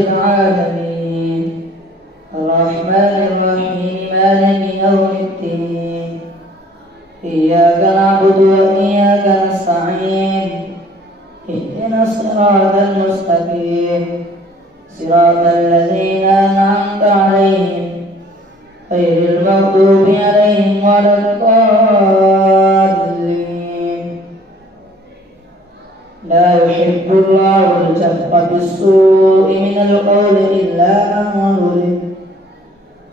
العالمين الرحمن الرحيم مالك يوم الدين إياك نعبد وإياك نستعين اهدنا الصراط المستقيم صراط الذين أنعمت عليهم غير المغضوب عليهم ولا الضالين. لا يحب الله الجهر بالسوء من القول إلا من ظلم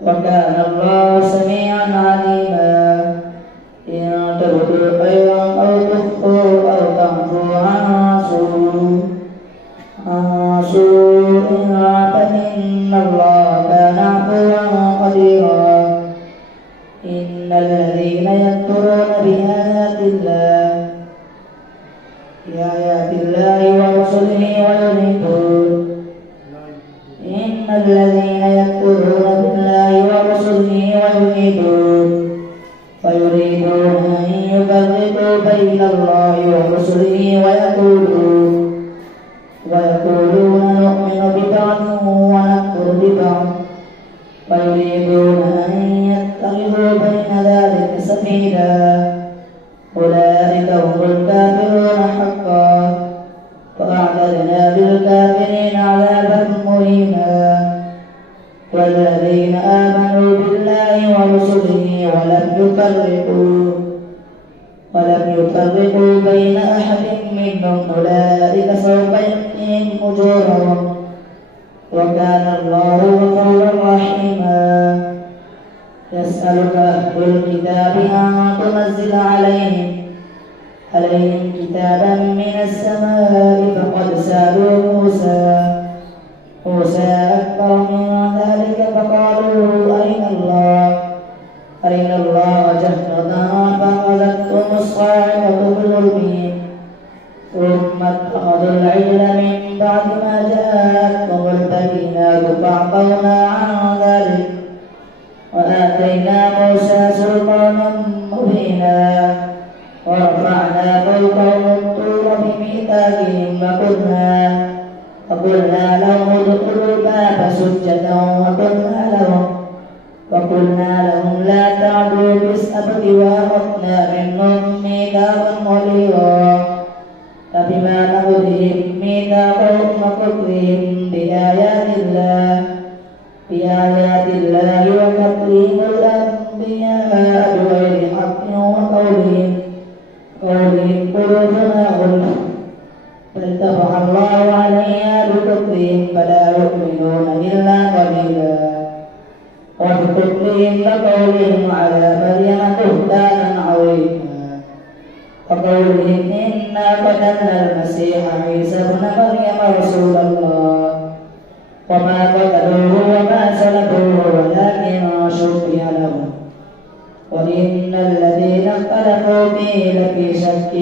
وكان الله سميعا عليما. إن تبدوا خيرا أو تخفوا أو تعفوا عن سوء فإن الله كان عفوا قديرا. إن الذين يكفرون بآيات الله ورسله ويريدون أن يفرقوا بين الله ورسله ويقولون نؤمن ببعض ونكفر ببعض ويريدون أن يتخذوا بين ذلك سبيلا. أولئك هم الكافرون حقا وأعتدنا للكافرين عذابا مهينا. والذين آمنوا بالله ورسله ولم يفرقوا بين أحد منهم أولئك سوف يؤتيهم أجورهم وكان الله غفورا رحيما. يسألك أهل الكتاب أن تنزل عليهم كتابا من السماء فقد سألوا موسى أكبر من ذلك فقالوا أرنا الله جهرة فأخذتهم الصاعقة بظلمهم ثم اتخذوا العجل من بعد ما جاءتهم البينات فعفونا عن ذلك وآتينا موسى سلطانا مبينا. ورفعنا فوقهم الطور بميثاقهم وقلنا لهم ادخلوا الباب سجدا وقلنا لهم لا تعدوا في السبت وأخذنا منهم ميثاقا غليظا. فبما نقضهم ميثاقهم وكفرهم بآيات الله وقتلهم الأنبياء بغير حق وقولهم قلوبنا غلف بل طبع الله عليها بكفرهم فلا يؤمنون إلا قليلا. وبكفرهم وقولهم على مريم بهتانا عظيما وقولهم إنا قتلنا المسيح عيسى ابن مريم رسول الله وما قتلوه وما سلبوه ولكن شبه لهم وإن الذين اختلفوا فيه لفي شك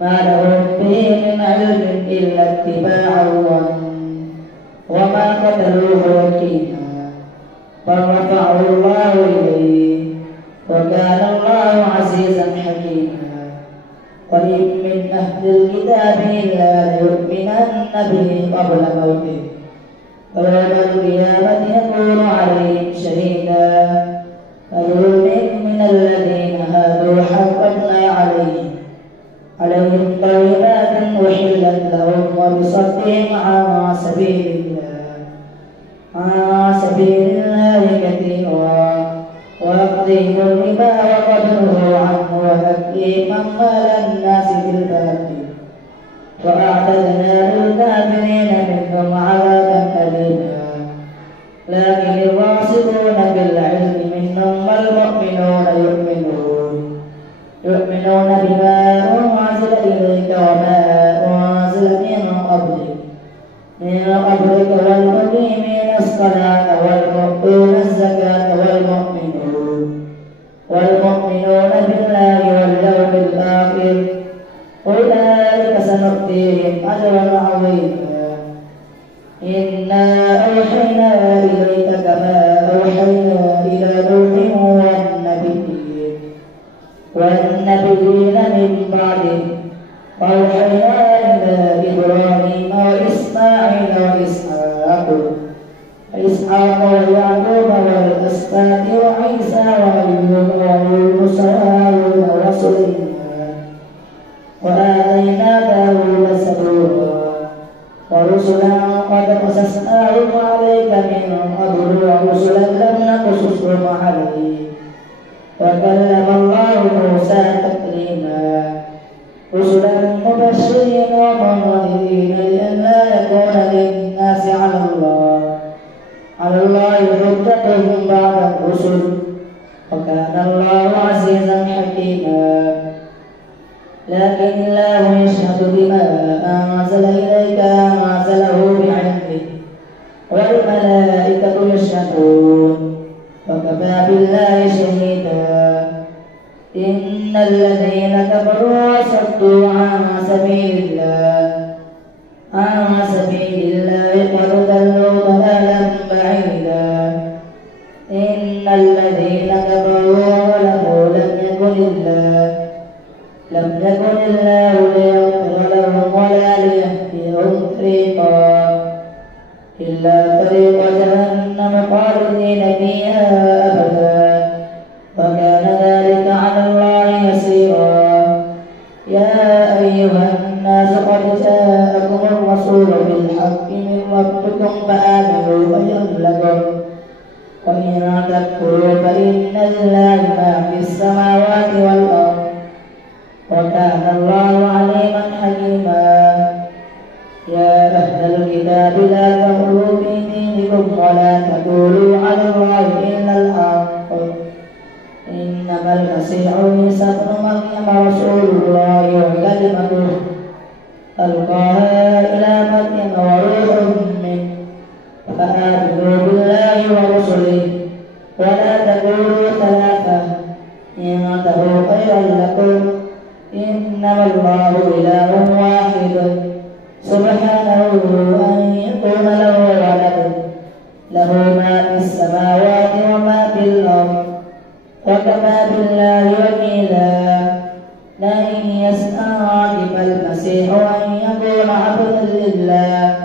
ما لهم به من علم إلا اتباع الظن وما قتلوه يقينا بل رفعه الله إليه وكان الله عزيزا حكيما. وإن من أهل الكتاب إلا ليؤمنن به قبل موته ويوم القيامة يكون عليهم شهيدا. فذل من الذين هادوا حرمنا عليهم طيبات أحلت لهم وبصدهم عن سبيل الله كثيرا وأخذهم الربا وقد نهوا عنه وأكلهم أموال الناس بالباطل وأعتدنا للكافرين منهم عذابا أليما. لكن الراسخون بالعلم منهم والمؤمنون يؤمنون بما أنزل إليك وما أنزل من قبلك والمقيمين الصلاة والمؤتون الزكاة والمؤمنون بالله واليوم الآخر أولئك سنؤتيهم أجرا عظيما. إنا أوحينا إليك كما أوحينا إلى نوح والنبيين من بعده وأوحينا إلى إبراهيم وإسماعيل وإسحاق ويعقوب والأسباط وعيسى وأيوب ويونس وهارون وسليمان وآتينا داود زبورا ورسلا قد قصصناهم عليك من قبل ورسلا لم نقصصهم عليك وكلم الله موسى تكليما رسلا مبشرين ومنذرين لئلا يكون للناس على الله حجة بعد الرسل وكان الله عزيزا حكيما لكن الله يشهد بما أنزل إليك أنزله بعلمه والملائكة يشهدون وكفى بالله شهيدا إن الذين كفروا وصدوا عن سبيل الله قد ضلوا ضلالا بعيدا إن الذين كفروا وظلموا لم يكن الله ليغفر لهم ولا ليهديهم طريقا إلا طريق جهنم خالدين فيها أبدا وكان ذلك على الله يسيرا يا أيها الناس قد جاءكم الرسول بالحق من ربكم فآمنوا خيرا لكم وإن تكفروا فإن لله ما في السماوات والأرض وكان الله عليما حكيما يا أهل الكتاب لا تغلوا في دينكم ولا تقولوا على الله إلا الحق إنما المسيح عيسى ابن مريم رسول الله وكلمته ألقاها إلى مريم وروح منه فآمنوا بالله ورسله ولا تقولوا ثلاثة انتهوا خيرا لكم إنما الله إله واحد سبحانه أن يكون له ولد له ما في السماوات وما في الأرض وكفى بالله وكيلا لن يستعجب المسيح أن يكون عبدا لله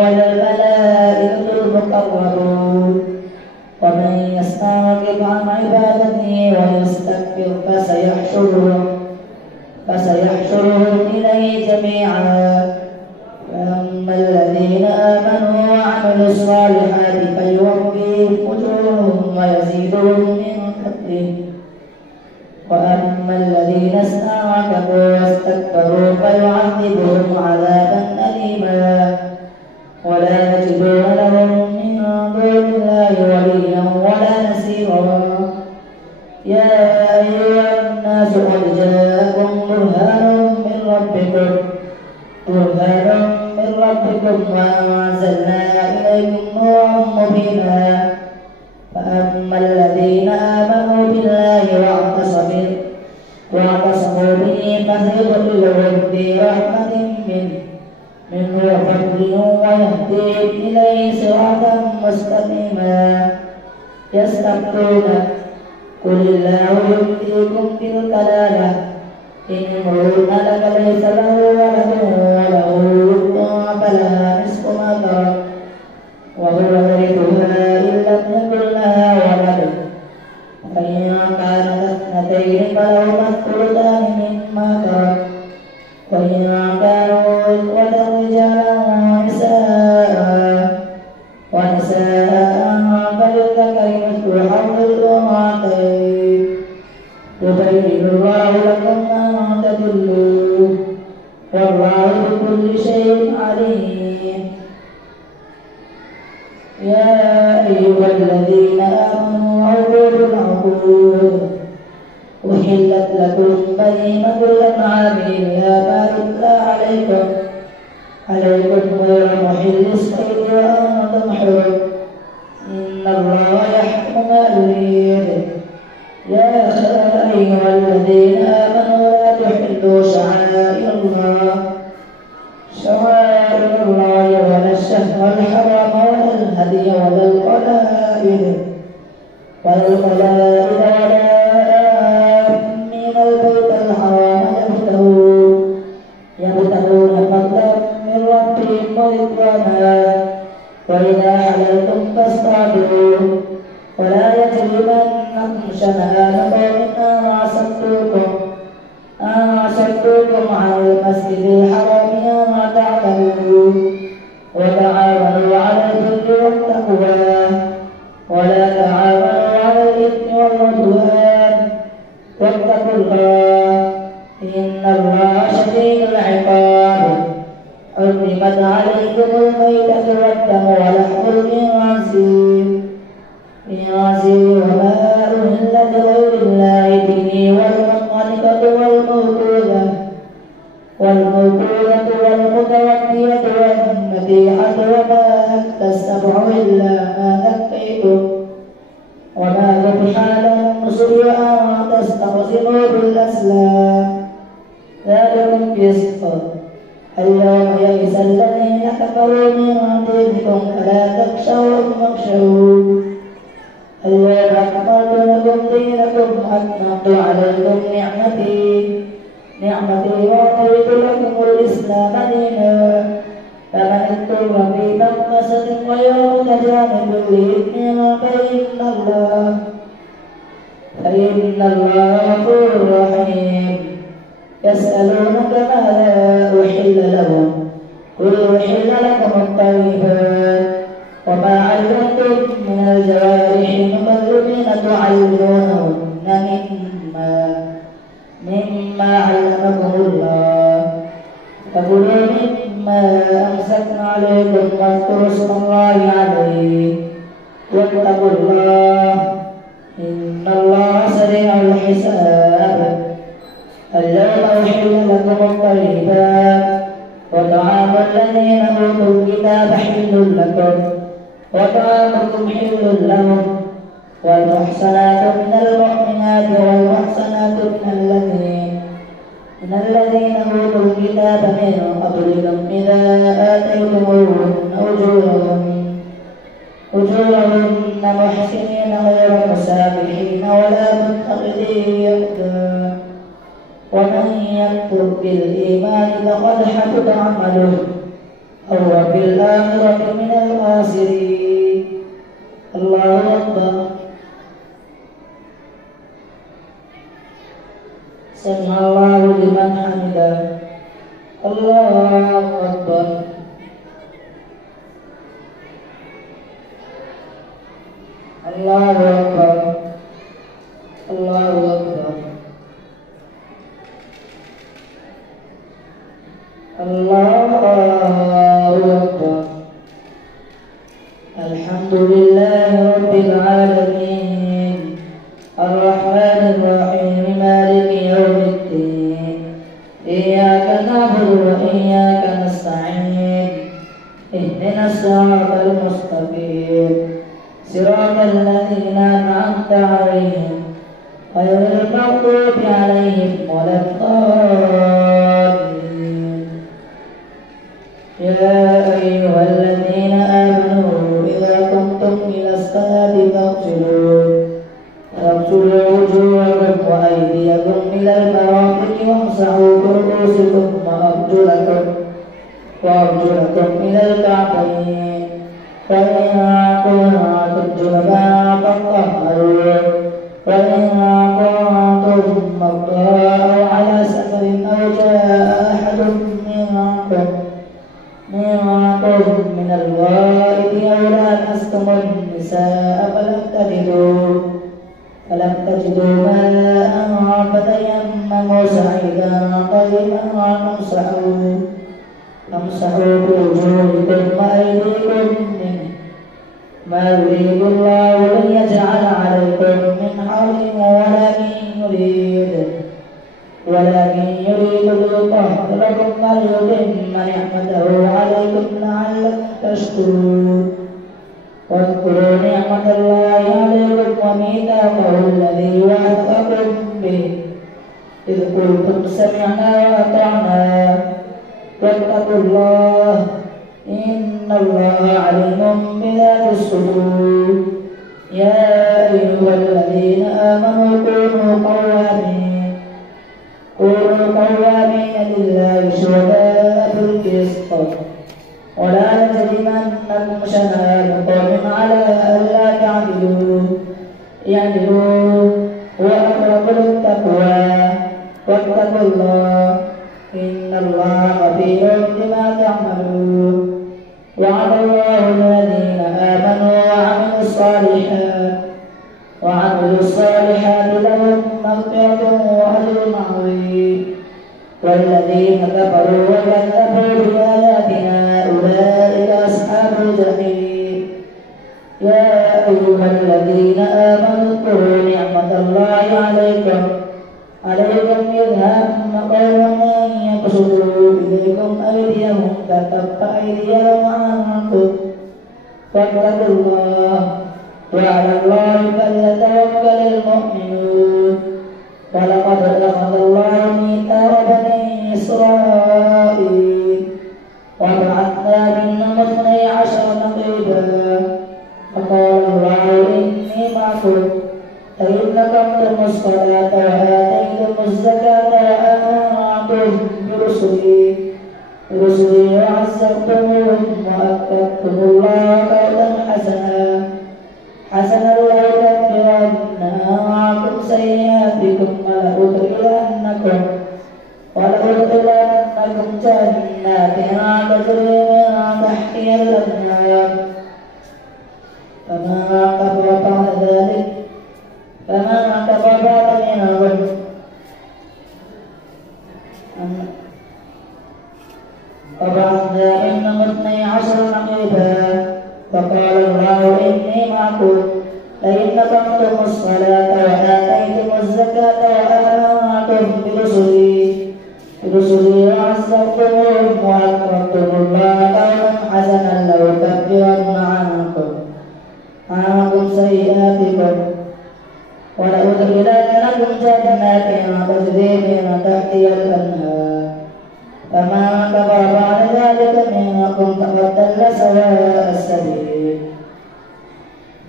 ولا الملائكة المقربون ومن يستعجب عن عبادته ويستكبر فسيحشرهم إليه جميعا فأما الذين آمنوا وعملوا الصالحات فيوفيهم أجورهم ويزيدهم من فضله وأما الذين استعجبوا واستكبروا فيعذبهم عذابا أليما ولا يجدون لهم من دون الله وليا ولا نصيرا يا أيها الناس قد جاءكم برهان من ربكم وأنزلنا إليكم نورا مبينا فأما الذين آمنوا بالله واعتصموا به فسيدخلهم في رحمة منه وفضل ويهديهم إليه صراطا مستقيما يستفتونك قل الله يفتيكم في الكلالة إن امرؤ هلك ليس له ولد وله أخت فلها نصف ما ترك وهو يرثها إن لم يكن لها ولد فإن كانت اثنتين فلهما الثلثان مما ترك وإن كانوا إخوة رجالا ونساء فللذكر مثل حظ الأنثيين يبين الله لكم أن تضلوا والله بكل شيء عليم يا أيها الذين آمنوا أوفوا بالعقود أحلت لكم بهيمة الأنعام إلا ما يتلى عليكم غير محل الصيد وأنتم حرم إن الله يحكم ما يريد يا أيها الذين آمنوا لا تحلوا شعائر الله ولا الشهر الحرام ولا الهدي ولا القلائد ولا آمين البيت الحرام شنآن قوم أن صدوكم عن المسجد الحرام أن تعتدوا وتعاونوا على البر والتقوى ولا تعاونوا على الإثم والعدوان واتقوا الله إن الله شديد العقاب. حرمت عليكم الميتة والدم ولحم الخنزير وما أهل لغير الله به والمنخنقة والموقوذة والمتردية والنبيحة وما أكل السبع إلا ما ذكيتم وما ذبح على النصب وأن تستقسموا بالأزلام ذلكم فسق. اليوم يئس الذين كفروا من دينكم فلا تخشوهم واخشوون. اليوم أكملت لكم دينكم وأتممت عليكم نعمتي ورضيت لكم الإسلام دينا. فمن اضطر في مخمصة غير متجانف لإثم فإن الله غفور رحيم. يسألونك ماذا أحل لهم قل أحل لكم الطيبات وما علمتم من الجوارح مكلبين تعلمونهن مما علمكم الله فكلوا مما أمسكن عليكم واذكروا اسم الله عليه واتقوا الله إن الله سريع الحساب. اليوم أحل لكم الطيبات وطعام الذين أوتوا الكتاب حل لكم وطعامكم حل لهم والمحصنات من المؤمنات والمحصنات من الذين أوتوا الكتاب من قبلكم إذا آتيتموهن أجورهن محسنين غير مسافحين ولا متخذي أخدان ومن يكفر بالإيمان فقد حبط عمله وهو في الآخرة من الخاسرين. الله أكبر. سمع الله لمن حمده. الله أكبر. الله أكبر. الله أكبر. الله أكبر. الحمد لله رب العالمين الرحمن الرحيم مالك يوم الدين إياك نعبد وإياك نستعين اهدنا الصراط المستقيم صراط الذين أنعمت عليهم غير المغضوب عليهم ولا الضالين. يا أيها الذين آمنوا إذا قمتم إلى الصلاة فاغسلوا وجوهكم وأيديكم إلى المرافق وامسحوا برؤوسكم وأرجلكم إلى الكعبين فإن كنتم جنبا فاطهروا وإن كنتم مرضى أو على سفر أو جاء أحد منكم من الغائط أو لامستم النساء فلم تجدوا ماء فتيمموا صعيدا طيبا فامسحوا بوجوهكم وأيديكم منه ما يريد الله ليجعل عليكم من حرج ولكن يريد ليطهركم وليتم نعمته عليكم لعلكم تشكرون. واذكروا نعمة الله عليكم وميثاقه الذي وثقكم به إذ قلتم سمعنا وأطعنا واتقوا الله إن الله عليم بذات الصدور. يا أيها الذين آمنوا كونوا قوامين لله شهداء بالقسط ولا يجرمنكم شنآن قوم على ألا تعدلوا اعدلوا هو أقرب للتقوى واتقوا الله إن الله خبير بما تعملون. وعد الله الذين آمنوا وعملوا الصالحات لهم مغفرة وأجر عظيم. والذين كفروا وكذبوا بآياتنا أولئك أصحاب الجحيم. يا أيها الذين آمنوا اذكروا نعمة الله عليكم إذ هم قوم أن يبسطوا إليكم أيديهم فكف أيديهم عنكم فاتقوا الله وعلى الله فليتوكل المؤمنون. ولقد أخذ الله ميثاق بني إسرائيل وبعثنا منهم 12 نقيبا فقال الله إني معكم فإن أقمتم الصلاة وآتيتم الزكاة وآمنتم برسلي وعزرتموهم وأقرضتم الله قرضا حسنا لأكفرن عنكم سيئاتكم ولأدخلنكم جنات تجري من تحتها الأنهار فمن كفر بعد منهم فبعثنا منهم 12 نقيبا فقال الله إني معكم لئن أقمتم الصلاة وآتيتم الزكاة وآمنتم برسلي وعزرتموهم وأقرضتم الله قرضا حسنا لأكفرن عنكم سيئاتكم ولأدخلنكم جنات تجري من تحتها الأنهار فمن كفر بعد ذلك منكم فقد ضل سواء السبيل.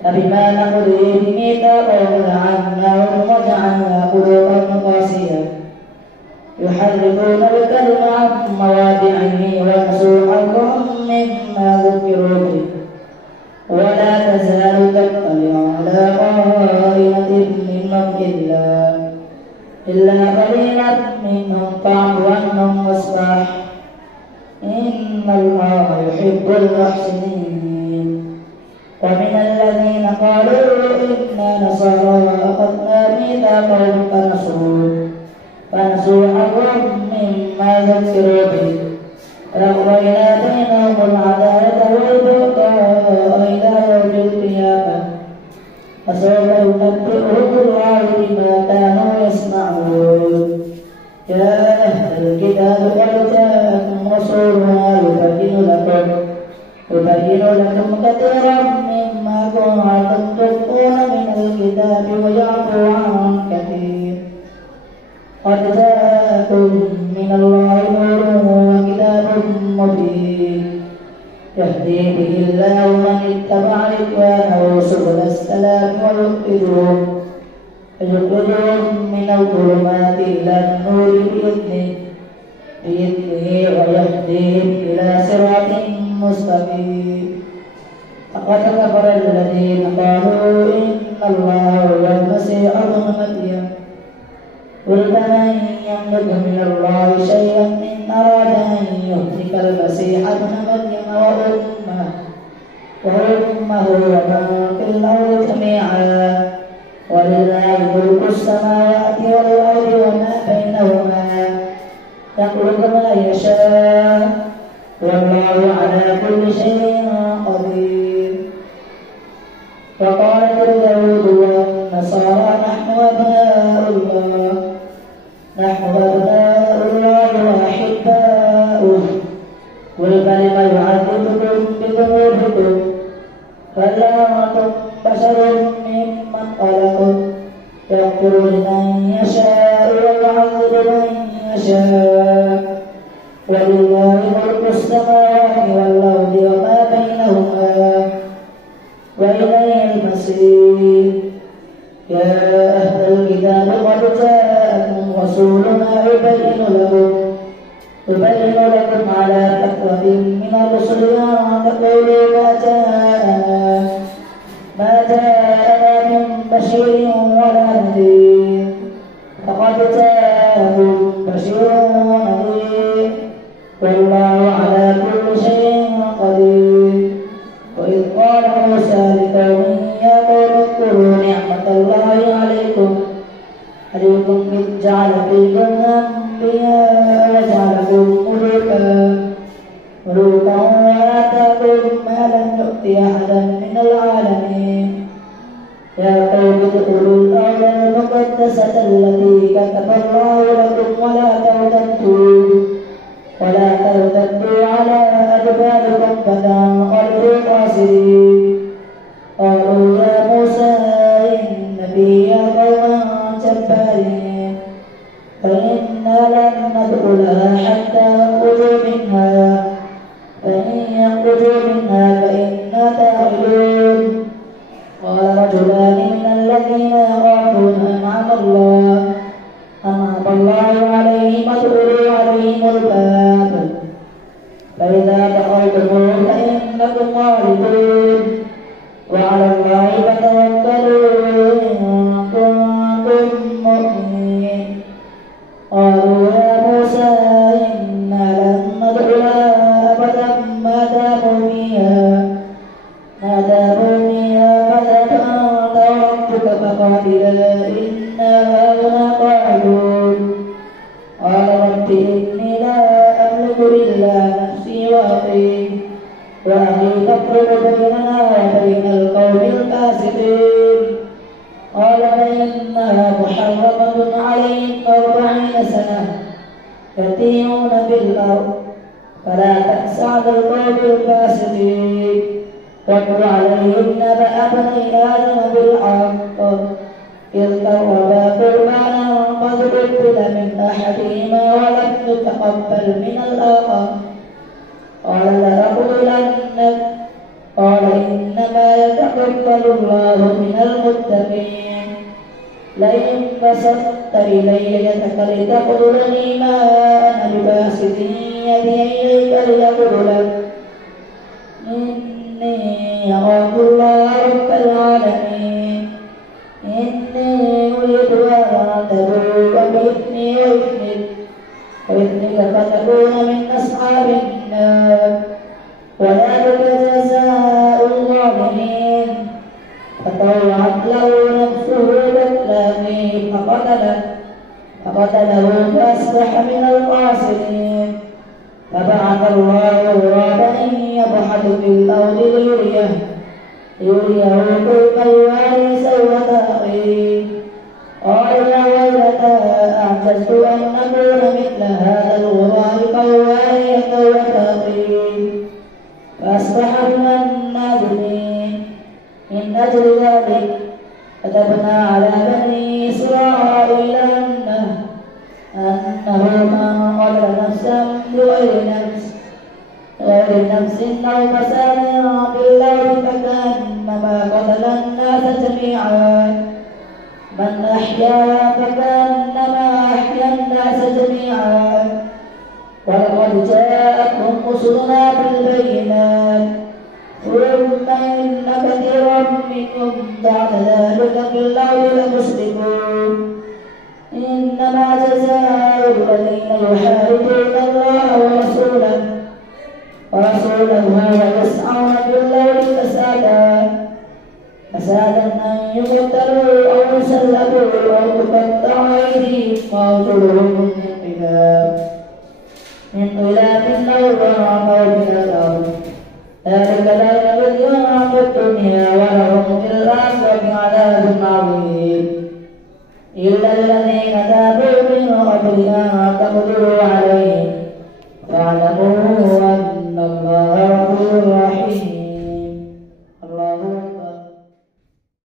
فبما نقضهم ميثاقهم لعناهم وجعلنا قلوبهم قاسية يحرفون الكلم عن مواضعه ونسوا حظهم مما ذكروا به ولا تزال تطلع على خائنة منهم إلا قليلا منهم فاعف عنهم واصفح إن الله يحب المحسنين. ومن الذين قالوا إنا نصارى أخذنا ميثاقهم فنسوا حظهم مما ذكروا به فأغوينا بينهم العداوة والبغضاء إلى يوم القيامة فسوف ينبئهم الله بما كانوا يصنعون. يا أهل الكتاب قد جاءكم رسولنا يبين لكم كثيرا مما كنتم تخفون من الكتاب ويعفو عن كثير. قد جاءكم من الله نور وكتاب مبين يهدي به الله من اتبع رضوانه سبل السلام ويخرجهم من الظلمات إلى النور بإذنه ويهديهم إلى صراط مستقيم. فقد كفر الذين قالوا إن الله هو المسيح ابن مريم قل فمن يملك من الله شيئا إن أراد أن يهلك المسيح ابن مريم وأمه ومن في الأرض جميعا ولله ملك السماوات والأرض وما بينهما يخلق ما يشاء والله على كل شيء قدير. وقالت اليهود والنصارى نحن أبناء الله وأحباؤه قل فلم يعذبكم بذنوبكم بل أنتم بشر ممن خلق يغفر لمن يشاء ويعذب من يشاء ولله ملك السماوات والأرض وما بينهما وإليه المصير. يا أهل الكتاب قد جاءكم رسولنا يبين لكم على فترة من الرسل أن تقولوا ما جاءنا من بشير ولا نذير فقد جاءكم بشير ونذير والله على كل شيء قدير. وإذ قال موسى لقومه يا قوم اذكروا نعمة الله عليكم إذ جعل فيكم أنبياء وجعلكم ملوكا وآتاكم ما لم يؤت أحدا من العالمين. يا قوم ادخلوا الأرض المقدسة التي كتب الله لكم ولا ترتدوا على أدباركم فتنقلبوا خاسرين. قالوا يا موسى إن فيها قوما جبارين فإنا لن ندخلها حتى يخرجوا منها فإن يخرجوا منها فإنا داخلون. قال رجلان من الذين يخافون أنعم الله عليهم ادخلوا عليهم الباب فإذا دخلتموه فإنكم غالبون وعلى الله فتوكلوا إن كنتم مؤمنين. قالوا يا موسى إنا لن ندخلها أبدا ما داموا فيها فاذهب أنت وربك فقاتلا إنا هاهنا قاعدون. قال رب إني لا أملك إلا نفسي وأخي فافرق بيننا وبين القوم الفاسقين. قال فإنها محرمة عليهم 40 سنة يتيهون في الأرض فلا تأس على القوم الفاسقين. واتل عليهم نبأ بني آدم بالحق إذ قربا قربانا فتقبل من أحدهما ولم يتقبل من الآخر قال لأقتلنك قال إنما يتقبل الله من المتقين. لئن بسطت إلي يدك لتقتلني ما أنا بباسط يدي إليك لأقتلك إني أخاف الله رب العالمين. إني أريد أن تبوء بإثمي وإثمك فتكون من أصحاب النار وذلك جزاء الظالمين. فطوعت له نفسه قتل أخيه فقتله فأصبح من الخاسرين. فبعث الله غرابا يبحث في الأرض ليريه كيف يواري سوءة أخيه. قال يا ويلتى أعجزت أن أكون مثل هذا الغراب فيواري سوءة أخيه فأصبح من النادمين. من أجل ذلك كتبنا على بني إسرائيل أنه من قتل نفسا بغير نفس أو فساد في الأرض فكأنما قتل الناس جميعا من أحياها فكأنما أحيا الناس جميعا. ولقد جاءتهم رسلنا بالبينات ثم إن كثيرا منهم بعد ذلك في الأرض لمسلمون. إنما جزاء الذين يحاربون الله ورسوله ويسعون في الأرض فسادا أن يقتلوا أو يسلبوا أو تقطع أيديهم وأرجلهم من خلاف أو يعموا من الأرض ذلك لهم خزي في الدنيا ولهم في الآخرة عذاب عظيم. إلا الذين تابوا من قبل أن تقتلوا